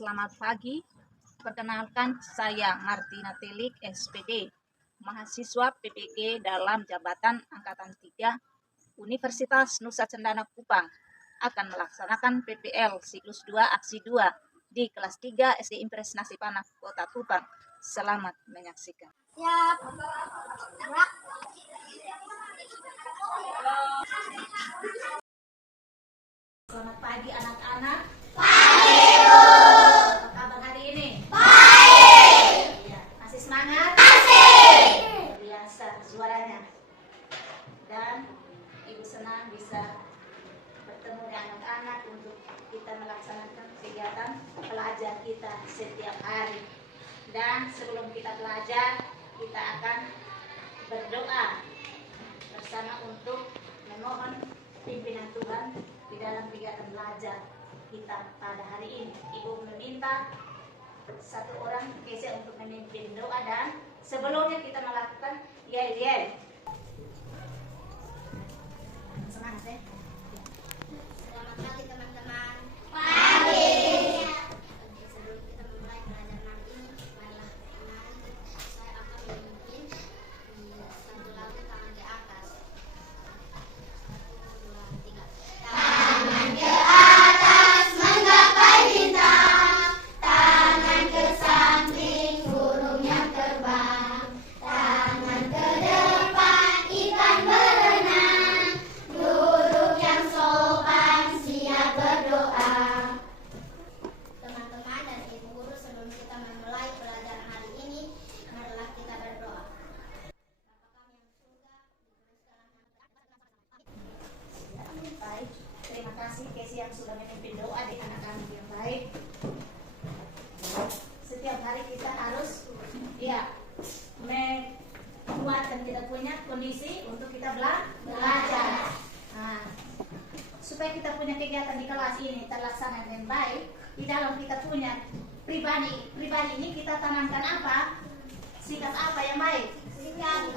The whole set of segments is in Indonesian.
Selamat pagi. Perkenalkan, saya Martina Telik, SPD, mahasiswa PPG dalam jabatan Angkatan 3 Universitas Nusa Cendana Kupang, akan melaksanakan PPL siklus 2 aksi 2 di kelas 3 SD Impres Nasipana Kota Kupang. Selamat menyaksikan. Siap. Gerak. Selamat pagi anak-anak. Pagi, Bu. Apa kabar hari ini? Baik. Ya, masih semangat? Masih. Biasa suaranya. Dan Ibu senang bisa bertemu dengan anak-anak untuk kita melaksanakan kegiatan belajar kita setiap hari. Dan sebelum kita belajar, kita akan berdoa bersama untuk memohon pimpinan Tuhan di dalam kegiatan belajar kita pada hari ini. Ibu meminta satu orang Kesia untuk memimpin doa, dan sebelumnya kita melakukan yel-yel. Semangat ya. Selamat pagi teman-teman. Pagi. Sebelum kita memulai pelajaran hari ini, marilah saya akan memimpin satu lagu tangan ke atas. 1, 2, 3. Tangan ke atas menggapai bintang, tangan ke samping burung yang terbang, tangan ke depan ikan berenang, duduk yang sopan siap berdoa. Teman-teman dan ibu guru, sebelum kita memulai pelajaran hari ini, marilah kita berdoa. Bapa kami yang surga, Ya, baik. Terima kasih Kesi yang sudah memimpin doa di anak-anak yang baik. Setiap hari kita harus menguatkan kita punya kondisi untuk kita belajar. Nah, supaya kita punya kegiatan di kelas ini terlaksana dengan baik, di dalam kita punya pribadi ini kita tanamkan apa? Sikap apa yang baik? Sikap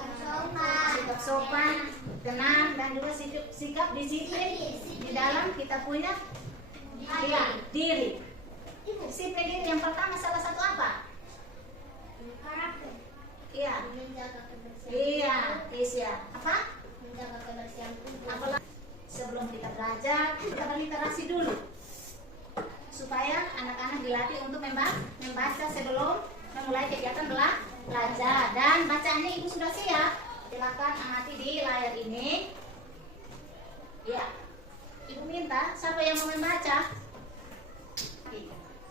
sopan, tenang, dan juga sikap disiplin di dalam kita punya diri. Disiplin diri yang pertama salah satu apa? karakter. Iya. Menjaga kebersihan. Iya, Kesia. Apa? Menjaga kebersihan tubuh. Apalagi sebelum kita belajar, kita berliterasi dulu. Supaya anak-anak dilatih untuk membaca sebelum memulai kegiatan belajar. Dan bacaannya Ibu sudah siap. Silakan amati di layar ini. Ya. Ibu minta siapa yang mau membaca?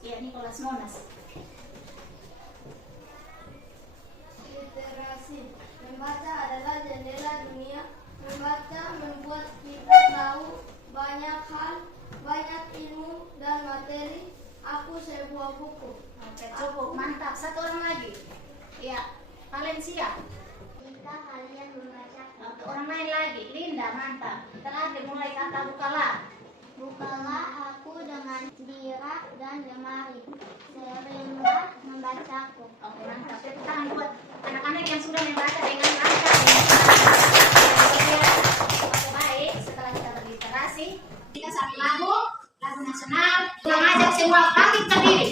Iya, Nicholas Monas. Literasi. Membaca adalah jendela dunia. Membaca membuat kita tahu banyak hal, banyak ilmu dan materi. Aku sebuah buku. Oke, cukup, mantap. Satu orang lagi. Ya, Valencia. Jika kalian membaca, Oke, orang lain lagi. Linda, mantap. Terakhir mulai kata bukalah. bukalah aku dengan bira dan lemari. Seringlah membacaku. Oke, mantap. Tepuk tangan buat anak-anak yang sudah membaca dengan lancar. Oke, baik. Setelah kita berliterasi, kita satu lagu nasional. Kita ngajak semua bangkit berdiri.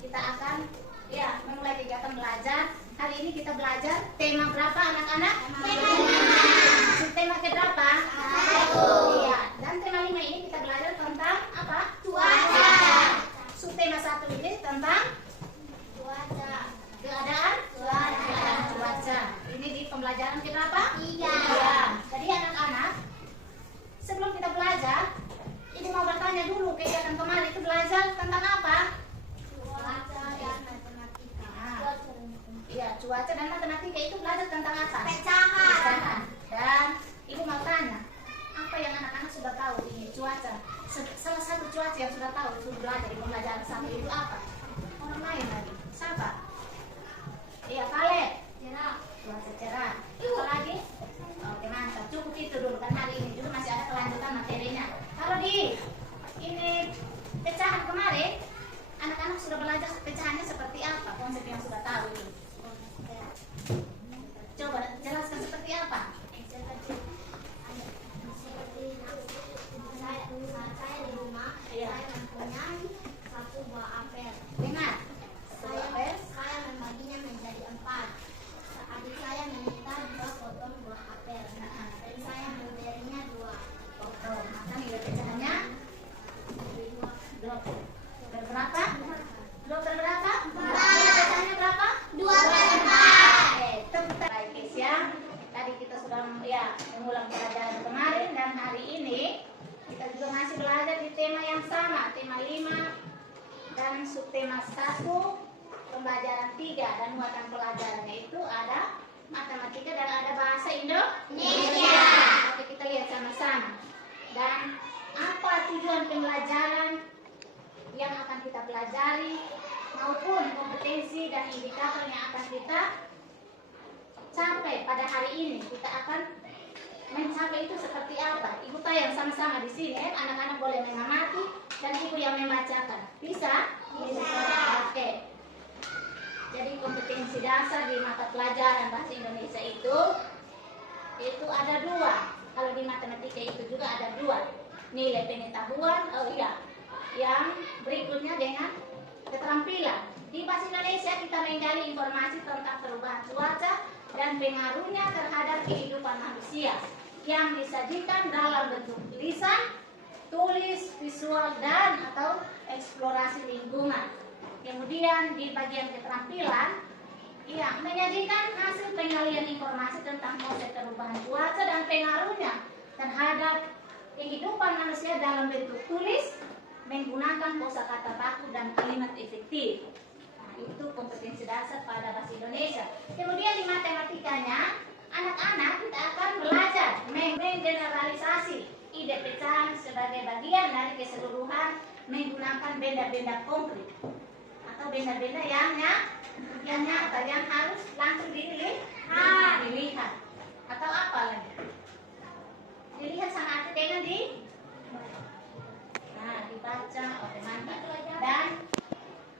Kita akan memulai kegiatan belajar. Hari ini kita belajar tema berapa anak-anak? Tema keberapa? 1. Iya. Dan tema 5 ini kita belajar tentang apa? Cuaca. Subtema 1 ini tentang Cuaca. keadaan cuaca. Ini di pembelajaran keberapa? 3. Iya. Jadi anak-anak, sebelum kita belajar, Ibu mau bertanya dulu, kegiatan kemarin itu belajar tentang apa? Cuaca dan matematika. Iya, cuaca dan matematika itu belajar tentang apa? Pecahan. Dan sudah ya mengulang pelajaran kemarin, dan hari ini kita juga masih belajar di tema yang sama, tema 5 dan subtema 1, pembelajaran 3, dan muatan pelajarannya itu ada matematika dan ada bahasa Indonesia. Oke, kita lihat sama-sama. Dan apa tujuan pembelajaran yang akan kita pelajari maupun kompetensi dan indikator yang akan kita capai pada hari ini. Kita akan mencapai itu seperti apa? Ibu tayang sama-sama di sini, anak-anak boleh mengamati dan ibu yang membacakan. Bisa? Bisa. Oke. Jadi kompetensi dasar di mata pelajaran bahasa Indonesia itu ada 2. Kalau di matematika itu juga ada 2. Nilai pengetahuan, yang berikutnya dengan keterampilan. Di bahasa Indonesia kita menggali informasi tentang perubahan cuaca dan pengaruhnya terhadap kehidupan manusia yang disajikan dalam bentuk tulisan, tulis, visual, dan atau eksplorasi lingkungan. Kemudian di bagian keterampilan, menyajikan hasil penggalian informasi tentang proses perubahan cuaca dan pengaruhnya terhadap kehidupan manusia dalam bentuk tulis, menggunakan kosakata baku dan kalimat efektif. Nah, itu kompetensi dasar pada bahasa Indonesia. Kemudian di matematikanya, anak-anak kita akan belajar menggeneralisasi ide pecahan sebagai bagian dari keseluruhan menggunakan benda-benda konkret atau benda-benda yang nyata, yang harus langsung dilihat atau apa lagi? Dilihat sama arti dengan dibaca. Oke, mantap. Dan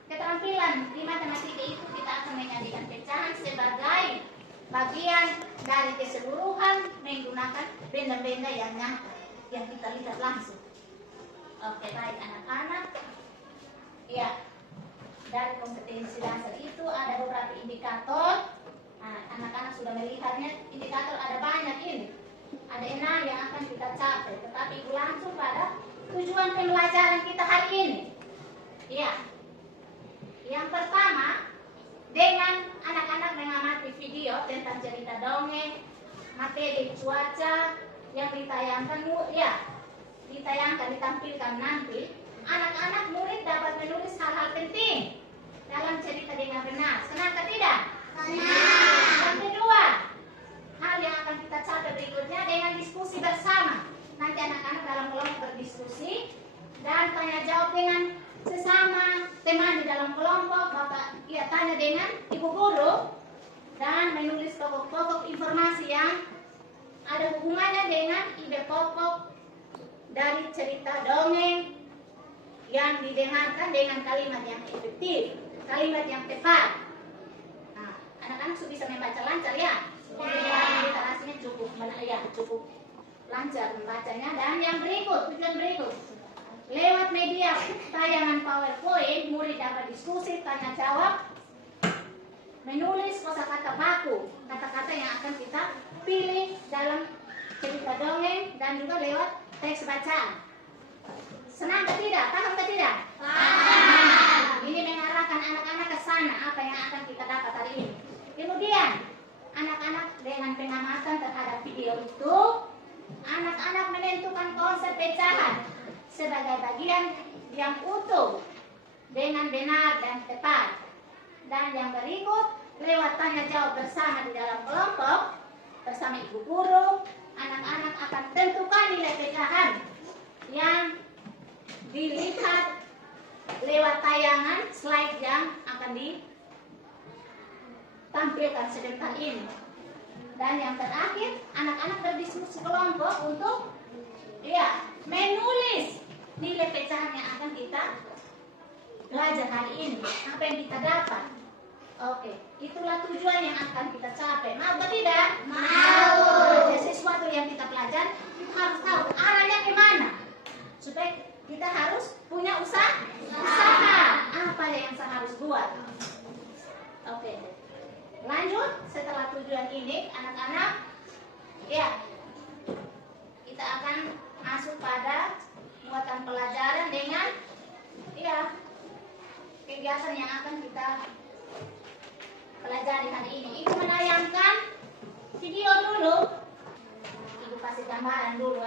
keterampilan di matematika itu kita akan menjadikan pecahan sebagai bagian dari keseluruhan menggunakan benda-benda yang nyata yang kita lihat langsung. Oke, baik anak-anak. Ya, dari kompetensi dasar itu ada beberapa indikator. Nah, anak-anak sudah melihatnya. Indikator ada banyak ini. Ada 6 yang akan kita capai. Tetapi itu langsung pada tujuan pembelajaran kita hari ini. Ya. Yang pertama, dengan anak-anak mengamati video tentang cerita dongeng, materi cuaca yang ditampilkan nanti, anak-anak murid dapat menulis hal-hal penting dalam cerita dengan benar. Senang atau tidak? Senang. Yang kedua, hal yang akan kita capai berikutnya dengan diskusi bersama. Nanti anak-anak dalam kelompok berdiskusi dan tanya jawab dengan sesama teman di dalam kelompok. Bapak tanya dengan ibu guru dan menulis pokok-pokok informasi yang ada hubungannya dengan ide pokok dari cerita dongeng yang didengarkan dengan kalimat yang efektif, kalimat yang tepat. Nah, anak-anak sudah bisa membaca lancar ya? Literasinya cukup lancar membacanya. Dan yang berikut, tujuan berikut, lewat media tayangan PowerPoint, murid dapat diskusi, tanya jawab, menulis kosakata baku, kata-kata yang akan kita pilih dalam cerita dongeng dan juga lewat teks bacaan. Senang atau tidak? Paham atau tidak? Paham. Ini mengarahkan anak-anak ke sana, apa yang akan kita dapat hari ini. Kemudian, anak-anak dengan pengamatan terhadap video itu, anak-anak menentukan konsep pecahan sebagai bagian yang utuh dengan benar dan tepat. Dan yang berikut, lewat tanya jawab bersama di dalam kelompok bersama ibu guru, anak-anak akan tentukan nilai pecahan yang dilihat lewat tayangan slide yang akan ditampilkan sebentar ini. Dan yang terakhir, anak-anak berdiskusi kelompok untuk menulis nilai pecahan yang akan kita belajar hari ini, apa yang kita dapat. Oke, itulah tujuan yang akan kita capai. Mau atau tidak? Mau. Belajar sesuatu yang kita pelajari, kita harus tahu arahnya kemana. Supaya kita harus punya usaha. Apa yang saya harus buat? Oke. Lanjut, setelah tujuan ini, anak-anak, kita akan masuk pada muatan pelajaran dengan kegiatan yang akan kita pelajari hari ini. Ibu menayangkan video dulu gambaran dulu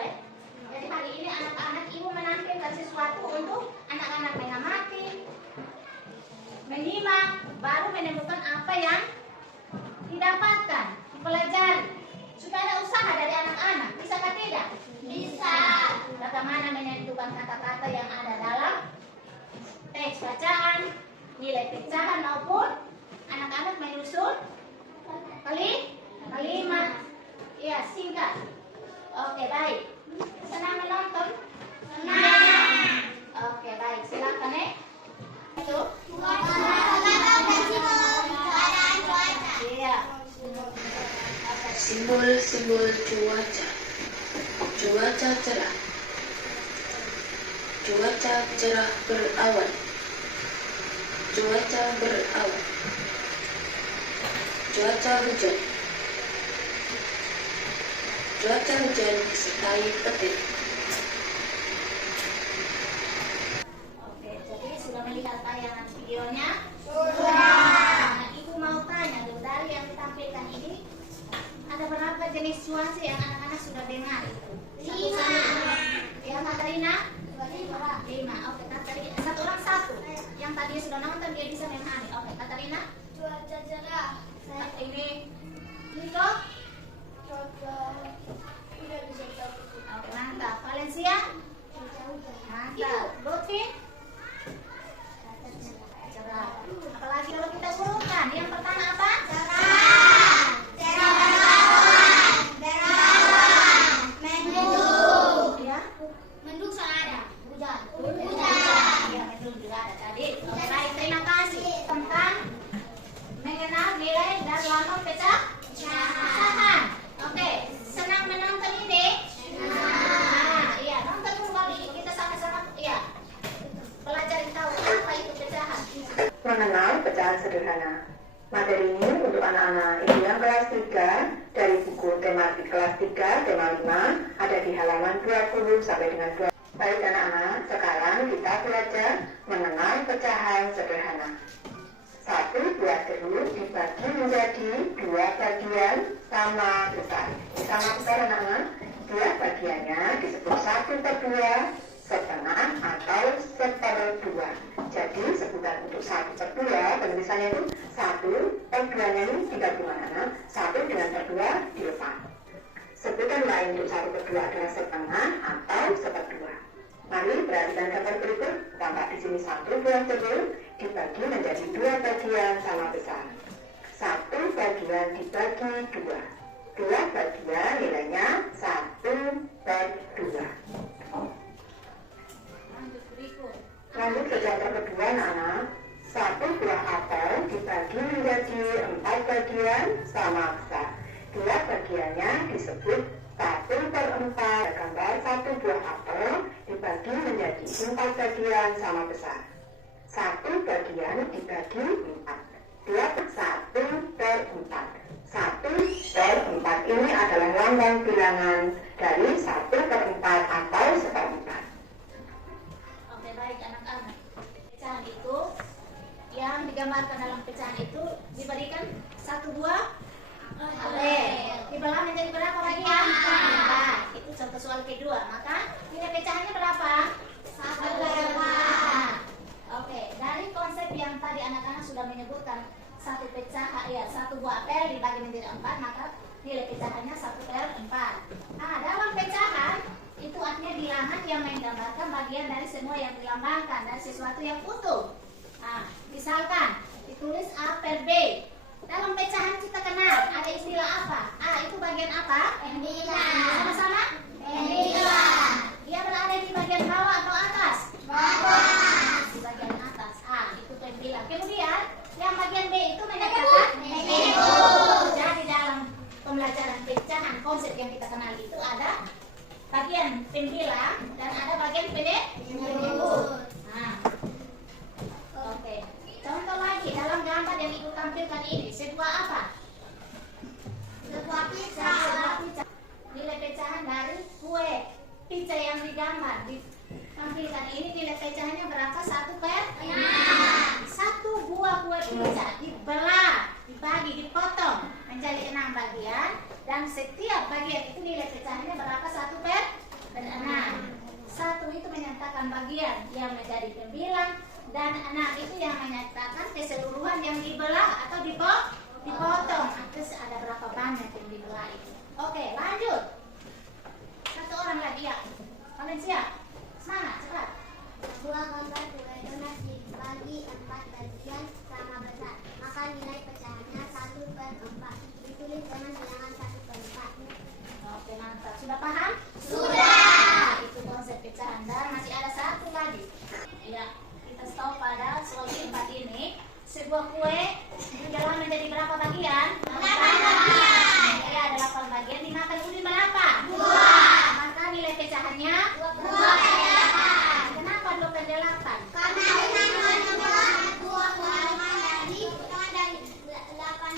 Jadi hari ini anak-anak ibu menampilkan sesuatu untuk anak-anak mengamati, menyimak, baru menemukan apa yang didapatkan, dipelajari. Sudah ada usaha dari anak-anak, bisa atau tidak? Bisa. Bagaimana menentukan kata-kata yang ada dalam teks bacaan, nilai pecahan maupun anak-anak menyusun kalimat. Ya, singkat. Oke, baik. Senang menonton? Senang. Oke, baik. Silakan Itu. Iya. Simbol-simbol cuaca. Cuaca cerah. Cuaca cerah berawan. Cuaca berawan. Cuaca hujan. Cuaca hujan disertai petir. Oke, jadi sudah melihat tayangan videonya? Sudah. Nah, ibu mau tanya dari yang ditampilkan ini, ada berapa jenis cuaca yang anak-anak sudah dengar itu? 5. Ya, Katarina? 5. Oke, Katarina. Satu orang satu. Yang tadi sudah nonton dia bisa memahami. Oke, Katarina? Cuaca cerah. Ini Niko? Cuaca udah bisa tahu. Oke, mantap. Valencia? Mantap. Lutfi? Cerah. Apalagi kalau kita urutkan. Yang pertama apa? Cerah. Cerah berawan. Berawan. Mendung. Ya. Mendung ada. Hujan. Ya, itu juga ada tadi. Oke, baik. Terima kasih. Tentang mengenal nilai dan lambang pecahan. Oke, senang menonton ini? Nah, iya, nonton dulu kali kita sama-sama pelajari tahu apa itu pecahan. Mengenal pecahan sederhana. Materi ini untuk anak-anak ibu yang kelas 3 dari buku tematik kelas 3 tema 5 ada di halaman 20 sampai dengan 20. Baik anak-anak, sekarang kita belajar mengenal pecahan sederhana. Satu buah jeruk dibagi menjadi 2 bagian sama besar. Sama besar anak-anak, 2 bagiannya disebut 1/2, setengah atau 1/2. Jadi sebutan untuk 1/2 penulisannya itu 1/2-nya ini digabungan anak, 1 dengan 2 di depan. Sebutan lain untuk 1/2 adalah setengah atau 1/2. Mari perhatikan gambar berikut. Tampak di sini 1 buah jeruk dibagi menjadi 2 bagian sama besar. 1 bagian dibagi 2. 2 bagian nilainya 1/2. Lanjut berikut. Lanjut ke gambar kedua anak-anak. 1 buah apel dibagi menjadi 4 bagian sama besar. 2 bagiannya disebut 1/4. Gambar 1 buah apel dibagi menjadi 4 bagian sama besar. 1 bagian dibagi 4. 1/4. 1/4 ini adalah lambang bilangan dari 1/4 atau 1/4. Oke, baik anak-anak. Pecahan itu yang digambarkan dalam pecahan itu diberikan 1 buah apel. Dibelah menjadi berapa bagian? 4. Itu contoh soal kedua. Maka nilai pecahannya berapa? 1/4. Oke, dari konsep yang tadi anak-anak sudah menyebutkan satu pecahan, satu buah apel dibagi menjadi 4, maka nilai pecahannya 1/4. Nah, dalam pecahan itu artinya bilangan yang menggambarkan bagian dari semua yang dilambangkan dari sesuatu yang utuh. Nah, misalkan ditulis A per B. Dalam pecahan kita kenal ada istilah apa? A itu bagian apa? Pembilang. Sama-sama? Pembilang. Dia berada di bagian bawah atau atas? Bawah. Di bagian atas. A itu pembilang. Kemudian yang bagian B itu menyatakan Menyebut. Jadi dalam pembelajaran pecahan konsep yang kita kenal itu ada bagian pembilang dan ada bagian Menyebut. Nah, oke. Contoh lagi dalam gambar yang ibu tampilkan ini, sebuah apa? Sebuah pizza. Sebuah pizza. Nilai pecahan dari kue pizza yang digambar ditampilkan ini nilai pecahannya berapa? 1/6. 1 buah kue pizza dibelah, dibagi, dipotong menjadi 6 bagian dan setiap bagian itu nilai pecahannya berapa? 1/6. bagian yang menjadi pembilang, dan 6 itu yang menyatakan keseluruhan yang dibelah atau dipotong. Terus ada berapa banyak yang dibelah itu. Oke, lanjut. Satu orang lagi ya. Kalian siap? Semangat, cepat. Sebuah gambar kue donat dibagi 4 bagian sama besar. Maka nilai pecahannya 1/4. Ditulis dengan bilangan 1/4. Oke, mantap. Sudah paham? Sudah. Itu konsep pecahan. Dan masih ada satu lagi. Ya, kita stop pada soal 4 ini. Sebuah kue di dalam menjadi berapa bagian? 8 bagian. Ya, ada 8 bagian. Dimakan undi berapa? 2. Maka nilai pecahannya 2/8. Kenapa 2/8? Karena dengan dua dari 8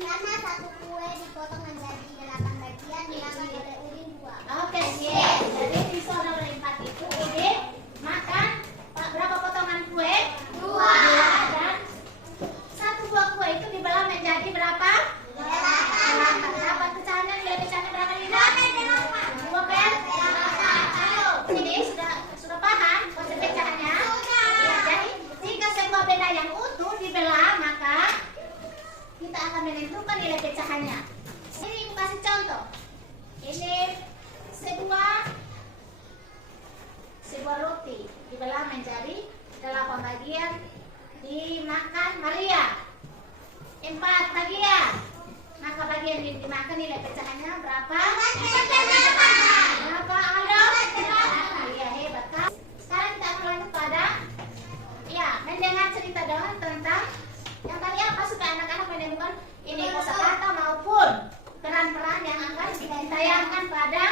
karena satu kue dipotong menjadi 8 bagian dimakan oleh Udin 2. Oke, siap. Jadi di soal nomor 4 itu Udin makan berapa potongan kue? 2. Dan satu buah kue itu dibelah menjadi berapa? 8. Berapa pecahannya? Nilai pecahannya berapa nih? 2/8. Ayo, ini sudah paham konsep pecahannya? Ya, jadi jika sebuah benda yang utuh dibelah, maka kita akan menentukan nilai pecahannya. Ini Ibu kasih contoh. Ini sebuah roti dibelah menjadi 8 bagian, dimakan Maria 4 bagian. Maka bagian yang dimakan nilai pecahannya berapa? Berapa, Aldo? Iya, hebat kan? Sekarang kita akan lanjut pada mendengar cerita dongeng tentang yang tadi apa supaya anak-anak menemukan ini kosakata maupun peran-peran yang akan ditayangkan pada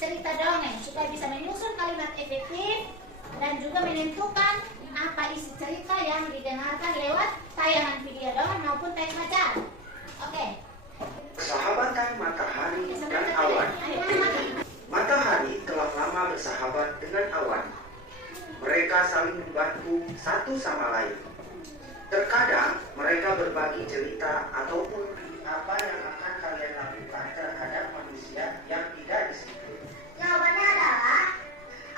cerita dongeng supaya bisa menyusun kalimat efektif dan juga menentukan apa isi cerita yang didengarkan lewat tayangan video dongeng maupun teks bacaan. Oke. Persahabatan matahari dan awan. Matahari telah lama bersahabat dengan awan. Mereka saling membantu satu sama lain. Terkadang mereka berbagi cerita ataupun apa yang akan kalian lakukan terhadap manusia yang tidak disiplin. Jawabannya adalah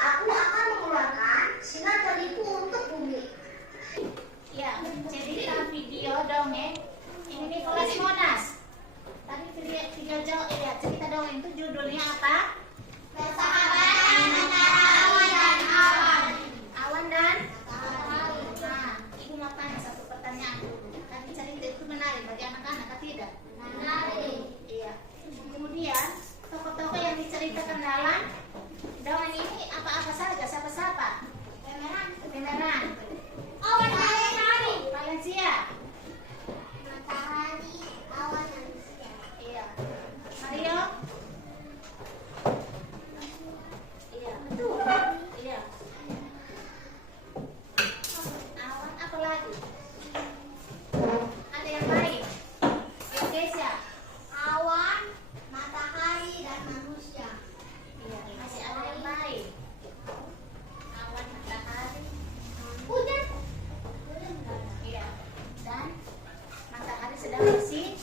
aku akan mengeluarkan sinar jariku untuk bumi. Ya, cerita video dongeng ini Nicholas Monas. Tadi cerita dongeng itu judulnya apa? Persahabatan antara awan dan awan. Awan dan Matahari. Nah, Ibu mau tanya satu pertanyaan dulu. Tadi cerita itu menarik bagi anak-anak atau tidak? Menarik. Iya. Kemudian tokoh-tokoh yang diceritakan dalam dongeng ini apa-apa saja? Siapa-siapa? Pemeran. Awan dan matahari. Kalian siap? Matahari, awan dan manusia. Iya. Mario? Iya. Betul. Iya. Awan apa lagi? Ada yang lain? Keisha? Awan, matahari dan manusia. Iya. Masih ada yang lain? Awan, matahari. Hujan. Iya. Dan matahari sedang bersinar.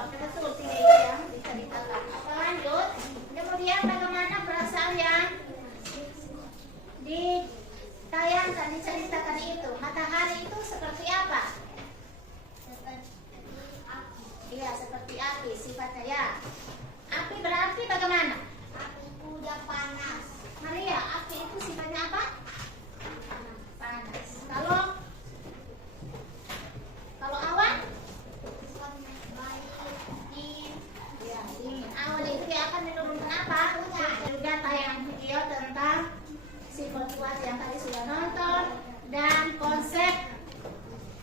Oke, betul. Tidak itu yang diceritakan. Oke, lanjut. Kemudian bagaimana perasaan yang ditayangkan, diceritakan itu? Matahari itu seperti apa? Seperti api. Iya, seperti api sifatnya ya. Api berarti bagaimana? Api udah panas. Maria, api itu sifatnya apa? Panas. Kalau awan? Baik, dingin. Ya, dingin. Awan itu dia akan menurunkan apa? Juga tayangan video tentang sifat cuaca yang tadi sudah nonton dan konsep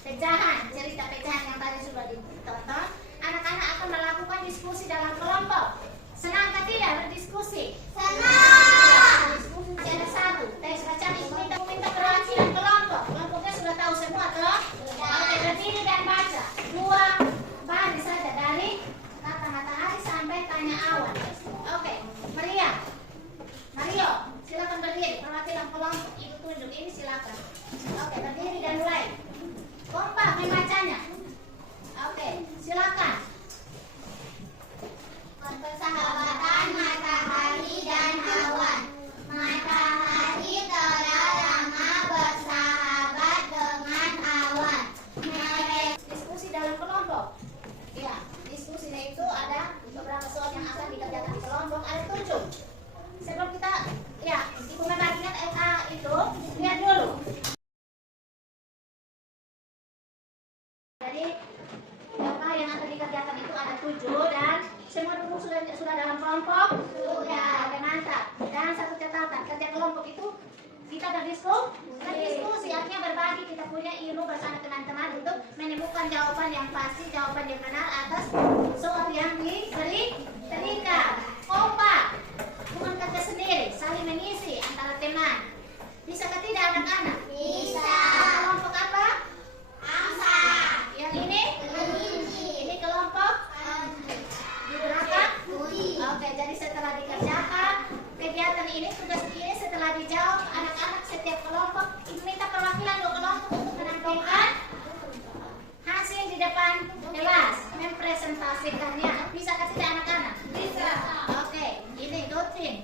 pecahan, cerita pecahan yang tadi sudah ditonton. Anak-anak akan melakukan diskusi dalam kelompok. Senang atau tidak berdiskusi? Senang. Diskusi masih ada satu. Tes bacaan itu minta perwakilan kelompok. Kelompoknya sudah tahu semua toh? Oke, berdiri dan baca. 2 baris saja dari kata matahari sampai tanya awan. Oke, Mario, silakan berdiri. Perwakilan kelompok ibu tunjuk ini silakan. Oke, berdiri dan mulai. Kompak membacanya. Oke, silakan. Persahabatan matahari dan awan. Matahari sudah dalam kelompok? Sudah. Oke, mantap. Dan satu catatan, kerja kelompok itu kita berdiskusi, artinya berbagi. Kita punya ilmu bersama teman-teman untuk menemukan jawaban yang pasti, jawaban yang benar atas soal yang diberikan. Kompak, bukan kerja sendiri, saling mengisi antara teman. Bisakah tidak anak-anak? Bisa. Kelompok apa? Angsa. Yang ini? Kelinci. Ini kelompok? Di belakang? Budi. Oke, jadi setelah dikerjakan kegiatan ini, tugas ini setelah dijawab, anak-anak setiap kelompok minta perwakilan dua kelompok untuk menampilkan hasil di depan kelas, mempresentasikannya. Bisa kan tidak anak-anak? Bisa. Oke, ini doktrin.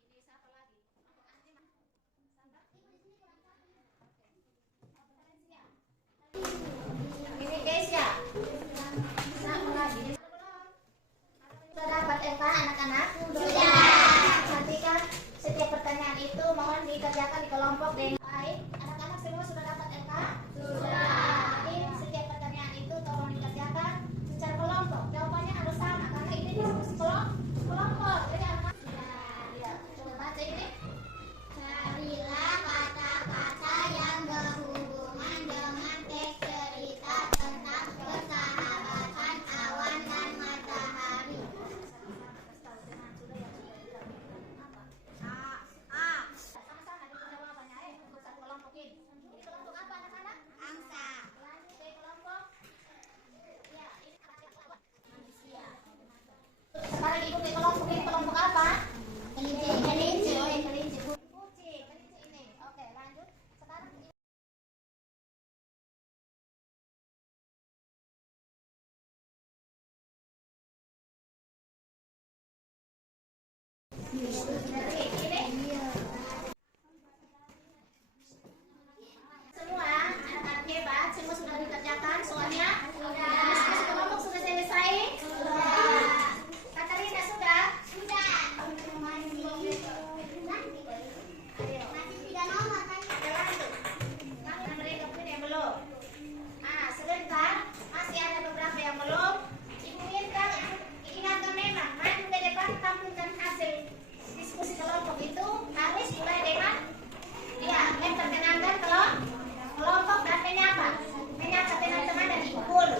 Ini siapa lagi? Ini Kesia. Siapa lagi? Sudah dapat Eva anak-anak? Sudah. Perhatikan setiap pertanyaan itu mohon dikerjakan di kelompok dengan baik. Anak-anak semua sudah dapat Eva? Sudah. Jadi setiap pertanyaan itu tolong dikerjakan secara kelompok. Jawabannya harus sama karena ini diskusi kelompok. Jadi anak-anak ya, coba baca ini. Carilah kata-kata yang berhubungan dengan teks cerita tentang persahabatan awan dan matahari. Sama-sama di jawabannya. Untuk satu kelompokin. Ini kelompok apa anak-anak? Angsa. Lanjut ke kelompok. Ya, ini manusia. Sekarang ibu ke kelompok ini kelompok apa? Kelinci. Kelinci. Oh, kelinci. Kucing. Kelinci ini. Oke, lanjut. Sekarang semua anak-anak hebat, semua sudah dikerjakan soalnya. Diskusi kelompok sudah selesai. Katarina sudah. Ayo. Masih 3 nomor kan? Ada lanjut. Mana mereka punya yang belum? Sebentar, masih ada beberapa yang belum. Ibu minta ingatkan memang maju ke depan tampilkan hasil diskusi kelompok itu harus mulai dengan memperkenalkan kelompok dan menyapa teman-teman dan ibu guru.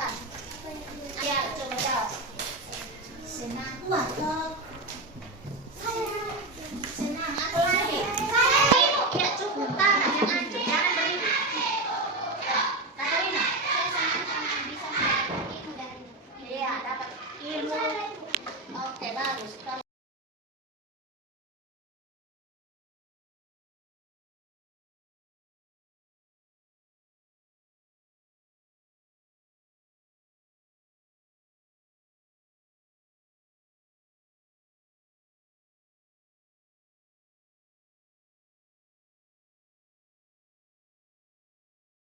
silakan. Ya, coba jawab. Senang. Wah, kok. Senang. Apa lagi? Ya, cukup tangan yang hancur. Jangan berdiri. Katarina. Iya, dapat ilmu. Oke, bagus.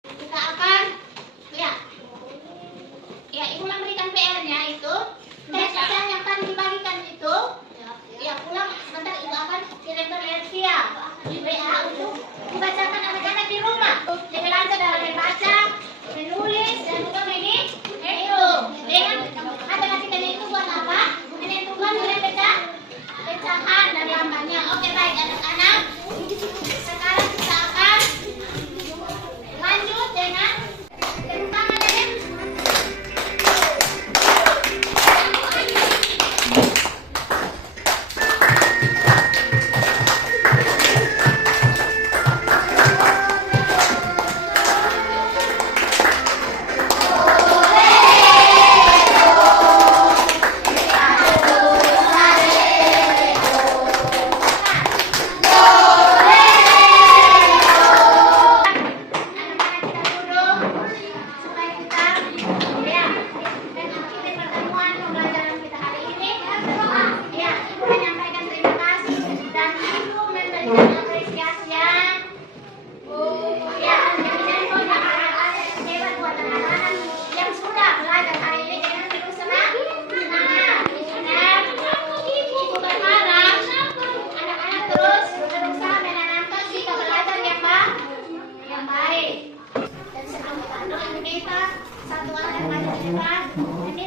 Kita akan ya ibu memberikan PR-nya itu pesan yang tadi dibagikan itu ya pulang sebentar ibu akan kirim ke Elsia di WA untuk dibacakan anak-anak di rumah lebih lanjut dalam membaca, menulis dan juga menghitung dengan matematika itu buat apa? Menentukan nilai pecahan dan lambannya. Oke, baik anak-anak, sekarang kita akan lanjut dengan tepuk tangan ya. Satu hal yang paling hebat, ini